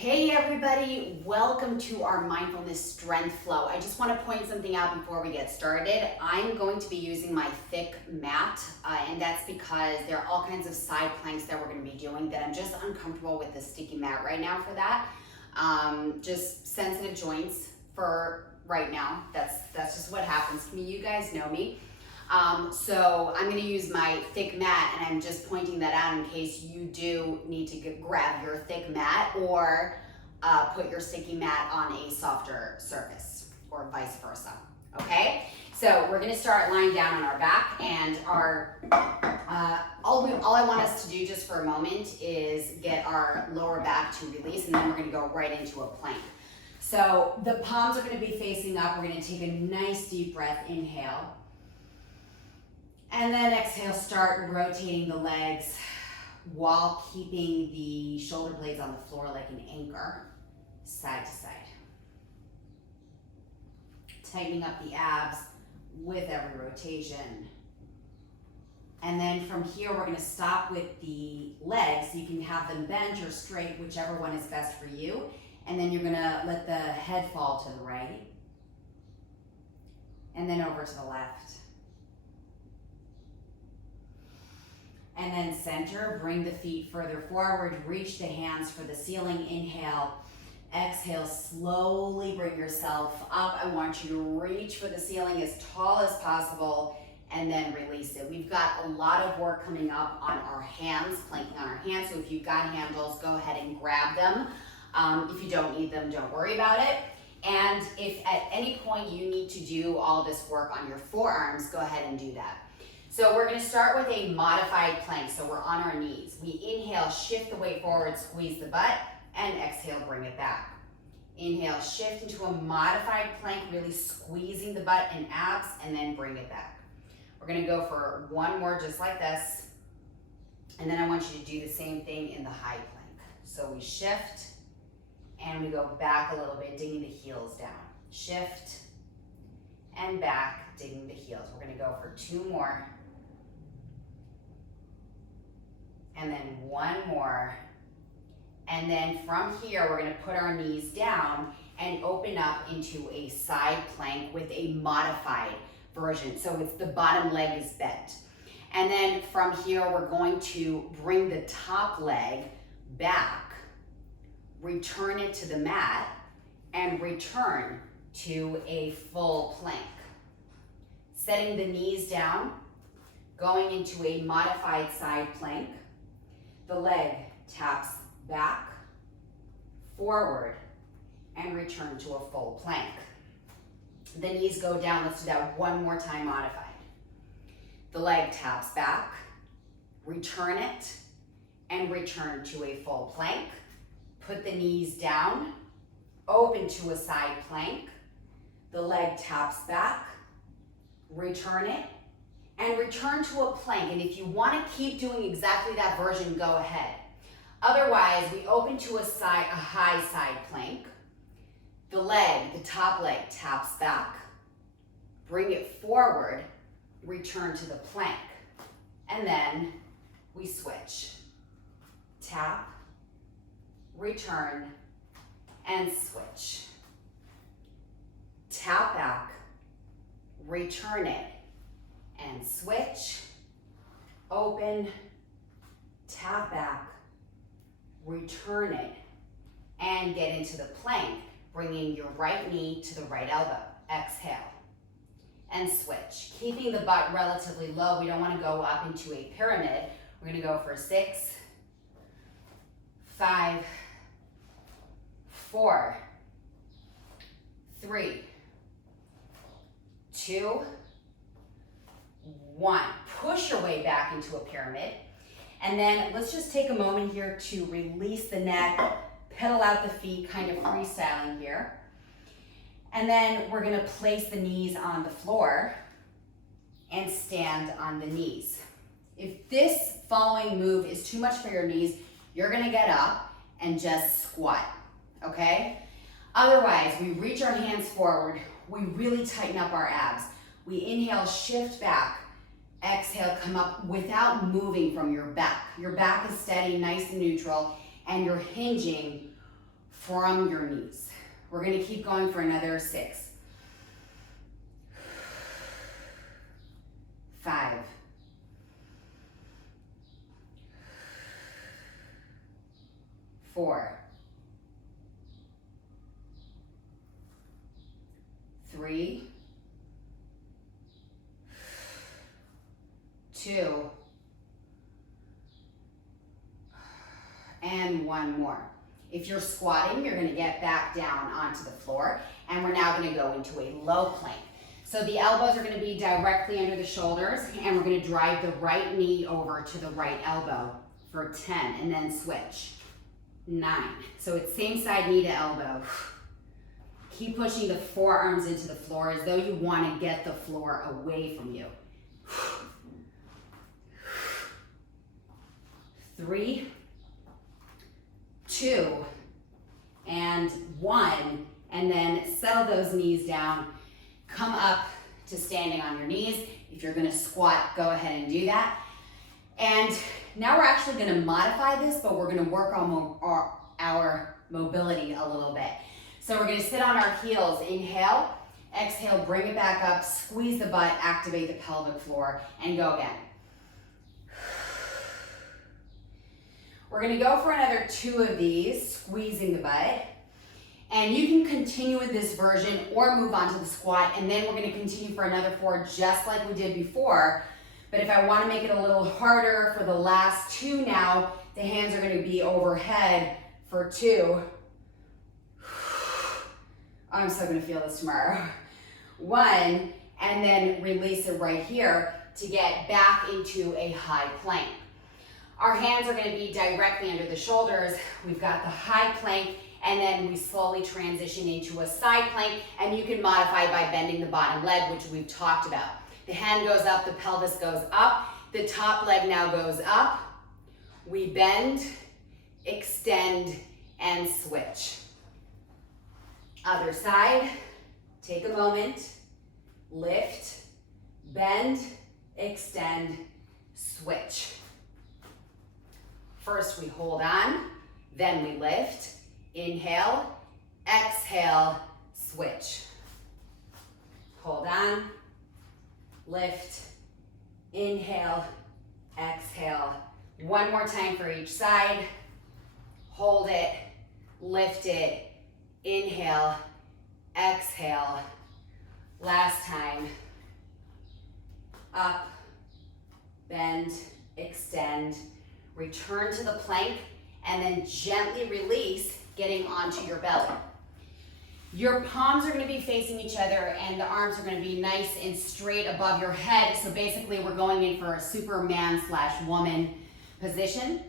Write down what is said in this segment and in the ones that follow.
Hey everybody, welcome to our mindfulness strength flow. I just want to point something out before we get started. I'm going to be using my thick mat, and that's because there are all kinds of side planks that we're going to be doing that I'm just uncomfortable with the sticky mat right now for that. Just sensitive joints for right now. That's just what happens to me. You guys know me. So I'm going to use my thick mat, and I'm just pointing that out in case you do need to grab your thick mat or put your sticky mat on a softer surface or vice versa. Okay, so we're going to start lying down on our back, and all I want us to do just for a moment is get our lower back to release, and then we're going to go right into a plank. So the palms are going to be facing up. We're going to take a nice deep breath, inhale. And then exhale, start rotating the legs while keeping the shoulder blades on the floor like an anchor, side to side. Tightening up the abs with every rotation. And then from here, we're gonna stop with the legs. You can have them bent or straight, whichever one is best for you. And then you're gonna let the head fall to the right. And then over to the left. And then center, bring the feet further forward, reach the hands for the ceiling, inhale. Exhale, slowly bring yourself up. I want you to reach for the ceiling as tall as possible and then release it. We've got a lot of work coming up on our hands, planking on our hands. So if you've got handles, go ahead and grab them. If you don't need them, don't worry about it. And if at any point you need to do all this work on your forearms, go ahead and do that. So we're going to start with a modified plank. So we're on our knees. We inhale, shift the weight forward, squeeze the butt, and exhale, bring it back. Inhale, shift into a modified plank, really squeezing the butt and abs, and then bring it back. We're going to go for one more just like this. And then I want you to do the same thing in the high plank. So we shift, and we go back a little bit, digging the heels down. Shift, and back, digging the heels. We're going to go for two more. And then one more. And then from here, we're going to put our knees down and open up into a side plank with a modified version. So it's the bottom leg is bent. And then from here, we're going to bring the top leg back, return it to the mat, and return to a full plank. Setting the knees down, going into a modified side plank. The leg taps back, forward, and return to a full plank. The knees go down. Let's do that one more time, modified. The leg taps back, return it, and return to a full plank. Put the knees down, open to a side plank. The leg taps back, return it, and return to a plank. And if you want to keep doing exactly that version, go ahead. Otherwise, we open to a high side plank. The top leg taps back, bring it forward, return to the plank. And then we switch. Tap, return, and switch. Tap back, return it, and switch, open, tap back, return it, and get into the plank, bringing your right knee to the right elbow. Exhale, and switch. Keeping the butt relatively low. We don't want to go up into a pyramid. We're going to go for 6, 5, 4, 3, 2, 1. Push your way back into a pyramid. And then let's just take a moment here to release the neck, pedal out the feet, kind of freestyling here. And then we're going to place the knees on the floor and stand on the knees. If this following move is too much for your knees, you're going to get up and just squat, okay? Otherwise, we reach our hands forward. We really tighten up our abs. We inhale, shift back. Exhale, come up without moving from your back. Your back is steady, nice and neutral, and you're hinging from your knees. We're gonna keep going for another 6. 5. 4. 3. 2. And 1 more. If you're squatting, you're gonna get back down onto the floor, and we're now gonna go into a low plank. So the elbows are gonna be directly under the shoulders, and we're gonna drive the right knee over to the right elbow for 10, and then switch. 9. So it's same side knee to elbow. Keep pushing the forearms into the floor as though you wanna get the floor away from you. 3, 2, and 1, and then settle those knees down. Come up to standing on your knees. If you're gonna squat, go ahead and do that. And now we're actually gonna modify this, but we're gonna work on our mobility a little bit. So we're gonna sit on our heels, inhale, exhale, bring it back up, squeeze the butt, activate the pelvic floor, and go again. We're gonna go for another 2 of these, squeezing the butt. And you can continue with this version or move on to the squat, and then we're gonna continue for another 4 just like we did before. But if I wanna make it a little harder for the last 2 now, the hands are gonna be overhead for 2. I'm still gonna feel this tomorrow. 1, and then release it right here to get back into a high plank. Our hands are gonna be directly under the shoulders. We've got the high plank, and then we slowly transition into a side plank, and you can modify by bending the bottom leg, which we've talked about. The hand goes up, the pelvis goes up, the top leg now goes up. We bend, extend, and switch. Other side, take a moment, lift, bend, extend, switch. First we hold on, then we lift, inhale, exhale, switch. Hold on, lift, inhale, exhale. 1 more time for each side. Hold it, lift it, inhale, exhale. Last time. Up, bend, extend, return to the plank, and then gently release, getting onto your belly. Your palms are gonna be facing each other, and the arms are gonna be nice and straight above your head. So basically we're going in for a Superman/woman position.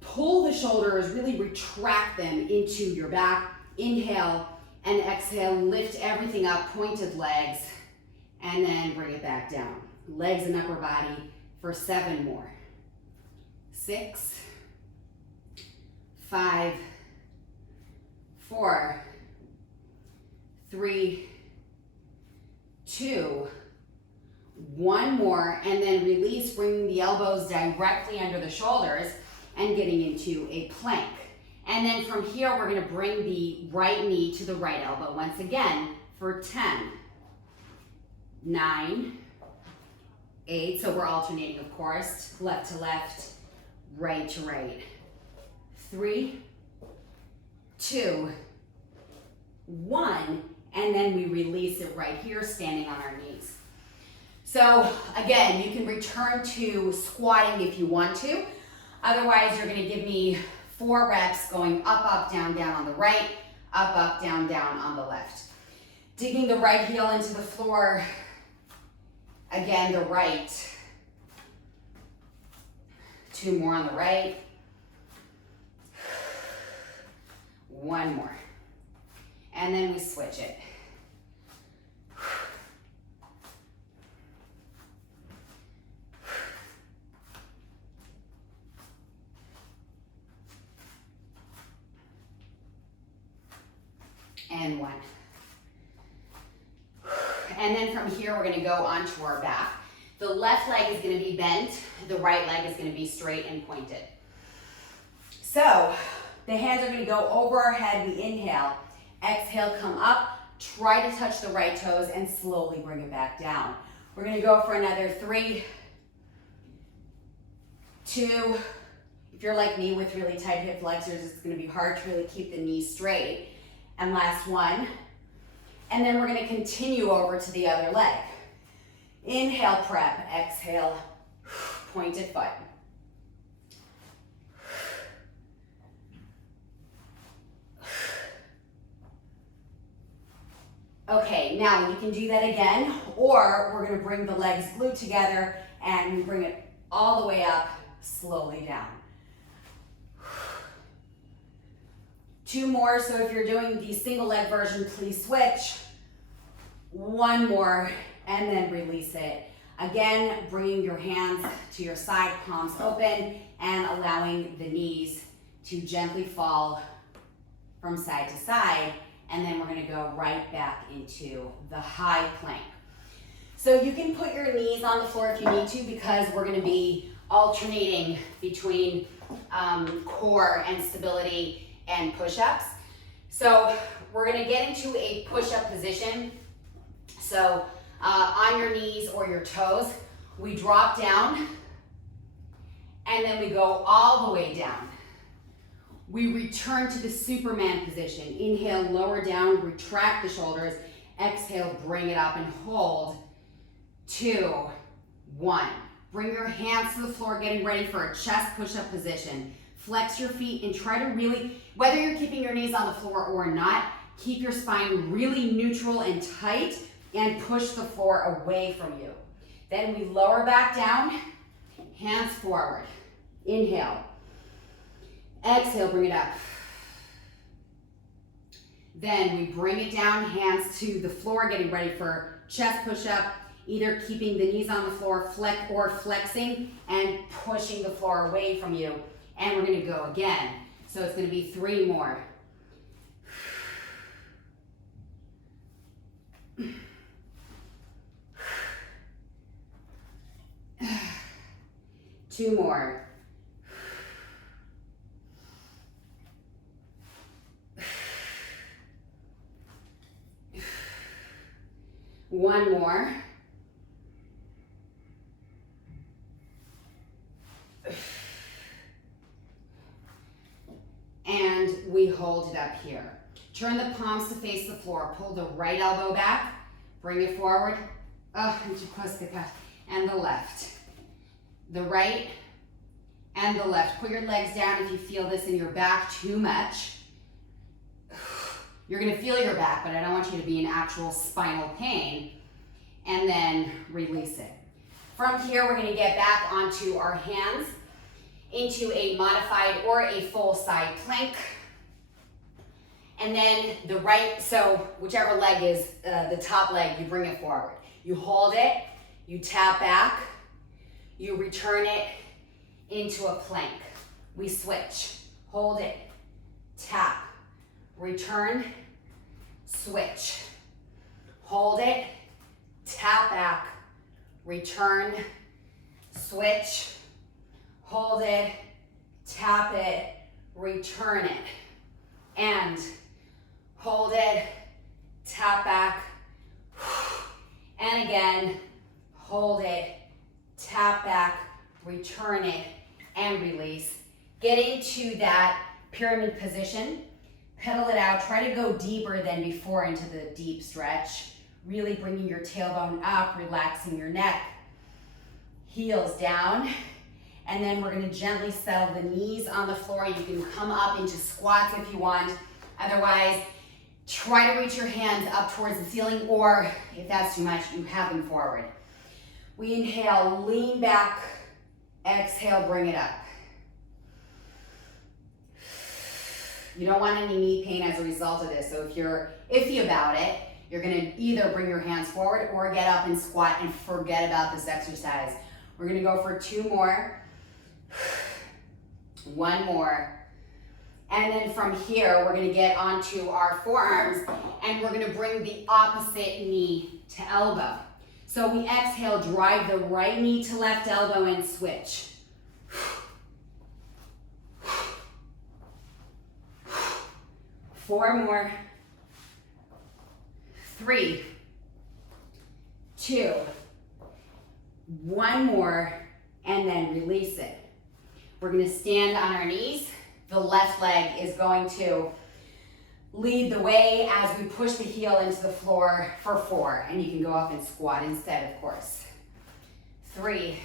Pull the shoulders, really retract them into your back. Inhale and exhale, lift everything up, pointed legs, and then bring it back down. Legs and upper body for 7 more. 6, 5, 4, 3, 2, 1 more, and then release, bringing the elbows directly under the shoulders and getting into a plank. And then from here, we're gonna bring the right knee to the right elbow once again for 10, 9, 8, so we're alternating, of course, left to left, right to right. 3, 2, 1, and then we release it right here, standing on our knees. So again, you can return to squatting if you want to. Otherwise, you're gonna give me 4 reps going up, up, down, down on the right, up, down, down on the left. Digging the right heel into the floor. Again, the right. 2 more on the right. 1 more. And then we switch it. And 1. And then from here, we're gonna go onto our back. The left leg is gonna be bent, the right leg is gonna be straight and pointed. So, The hands are gonna go over our head, we inhale. Exhale, come up, try to touch the right toes and slowly bring it back down. We're gonna go for another 3, 2, if you're like me with really tight hip flexors, it's gonna be hard to really keep the knees straight. And last 1. And then we're gonna continue over to the other leg. Inhale, prep, exhale, pointed foot. Okay, now you can do that again, or we're gonna bring the legs glued together and we bring it all the way up, slowly down. 2 more, so if you're doing the single leg version, please switch. 1 more, and then release it. Again, bringing your hands to your side, palms open, and allowing the knees to gently fall from side to side. And then we're gonna go right back into the high plank. So you can put your knees on the floor if you need to, because we're gonna be alternating between core and stability and push-ups. So we're gonna get into a push-up position. So on your knees or your toes, we drop down, and then we go all the way down. We return to the Superman position. Inhale, lower down, retract the shoulders. Exhale, bring it up and hold. 2, 1. Bring your hands to the floor, getting ready for a chest push-up position. Flex your feet and try to really, whether you're keeping your knees on the floor or not, keep your spine really neutral and tight and push the floor away from you. Then we lower back down, hands forward. Inhale. Exhale, bring it up. Then we bring it down, hands to the floor, getting ready for chest push-up, either keeping the knees on the floor, flexing and pushing the floor away from you. And we're gonna go again. So it's gonna be 3 more. 2 more. 1 more. And we hold it up here. Turn the palms to face the floor. Pull the right elbow back. Bring it forward. And the left. The right and the left. Put your legs down if you feel this in your back too much. You're gonna feel your back, but I don't want you to be in actual spinal pain. And then release it. From here, we're gonna get back onto our hands into a modified or a full side plank. And then the right, so whichever leg is the top leg, you bring it forward. You hold it, you tap back, you return it into a plank. We switch, hold it, tap, return, switch, hold it, tap back, return, switch, hold it, tap it, return it, and hold it, tap back, and again, hold it, tap back, return it, and release. Get into that pyramid position, pedal it out, try to go deeper than before into the deep stretch, really bringing your tailbone up, relaxing your neck, heels down, and then we're gonna gently settle the knees on the floor. You can come up into squats if you want. Otherwise, try to reach your hands up towards the ceiling, or if that's too much, you have them forward. We inhale, lean back, exhale, bring it up. You don't want any knee pain as a result of this, so if you're iffy about it, you're gonna either bring your hands forward or get up and squat and forget about this exercise. We're gonna go for 2 more. 1 more. And then from here, we're gonna get onto our forearms and we're gonna bring the opposite knee to elbow. So we exhale, drive the right knee to left elbow and switch. 4 more. 3, 2, 1 more, and then release it. We're gonna stand on our knees. The left leg is going to lead the way as we push the heel into the floor for 4. And you can go up and squat instead, of course. 3,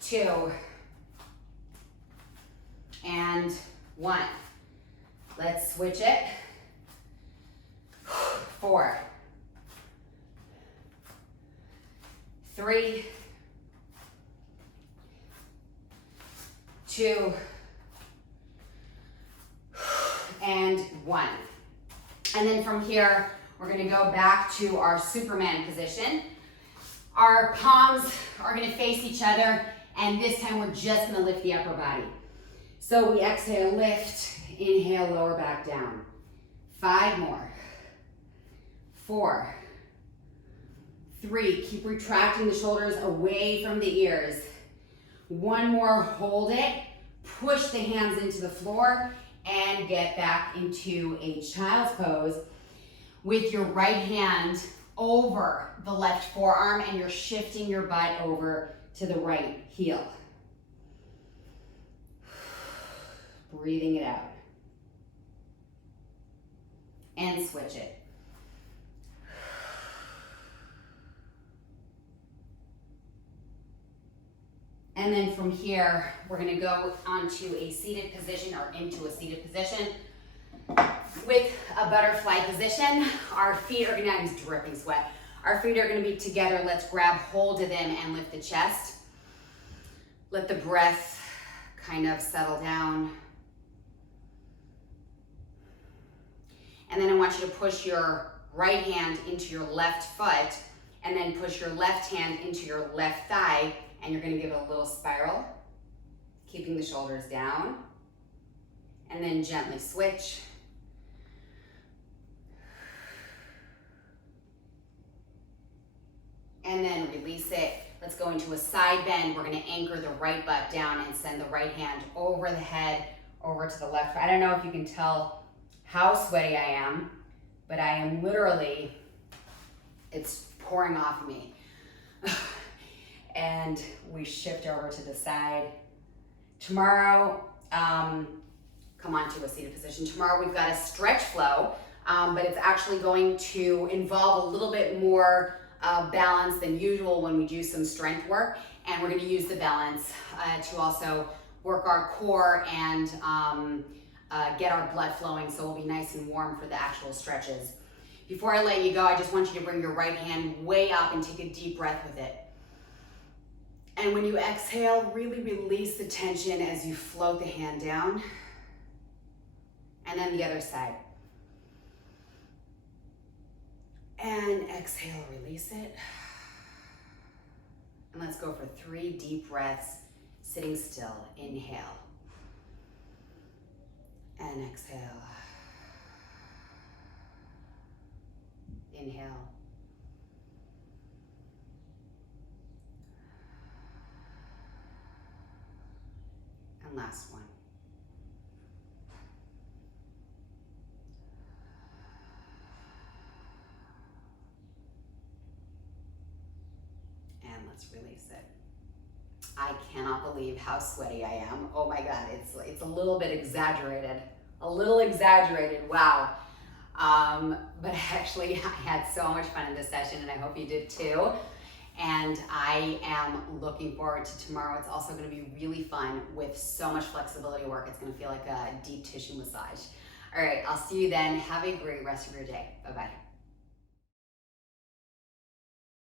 2, and 1. Let's switch it. 4, 3, 2, and 1. And then from here, we're gonna go back to our Superman position. Our palms are gonna face each other, and this time we're just gonna lift the upper body. So we exhale, lift, inhale, lower back down. 5 more. 4, 3, keep retracting the shoulders away from the ears. 1 more, hold it, push the hands into the floor, and get back into a child's pose with your right hand over the left forearm, and you're shifting your butt over to the right heel. Breathing it out. And switch it. And then from here, we're gonna go onto a seated position or into a seated position with a butterfly position. Our feet are gonna, I'm dripping sweat. Our feet are gonna be together. Let's grab hold of them and lift the chest. Let the breath kind of settle down. And then I want you to push your right hand into your left foot, and then push your left hand into your left thigh, and you're gonna give it a little spiral, keeping the shoulders down, and then gently switch. And then release it. Let's go into a side bend. We're gonna anchor the right butt down and send the right hand over the head, over to the left. I don't know if you can tell how sweaty I am, but I am literally, it's pouring off of me. And we shift over to the side. Tomorrow, come on to a seated position. Tomorrow we've got a stretch flow, but it's actually going to involve a little bit more balance than usual when we do some strength work. And we're gonna use the balance to also work our core and get our blood flowing, so we'll be nice and warm for the actual stretches. Before I let you go, I just want you to bring your right hand way up and take a deep breath with it. And when you exhale, really release the tension as you float the hand down. And then the other side. And exhale, release it. And let's go for 3 deep breaths, sitting still. Inhale. And exhale. Inhale. And last one. And let's release it. I cannot believe how sweaty I am. Oh my God, it's a little bit exaggerated. A little exaggerated, wow. But actually I had so much fun in this session, and I hope you did too. And I am looking forward to tomorrow. It's also gonna be really fun with so much flexibility work. It's gonna feel like a deep tissue massage. All right, I'll see you then. Have a great rest of your day. Bye-bye.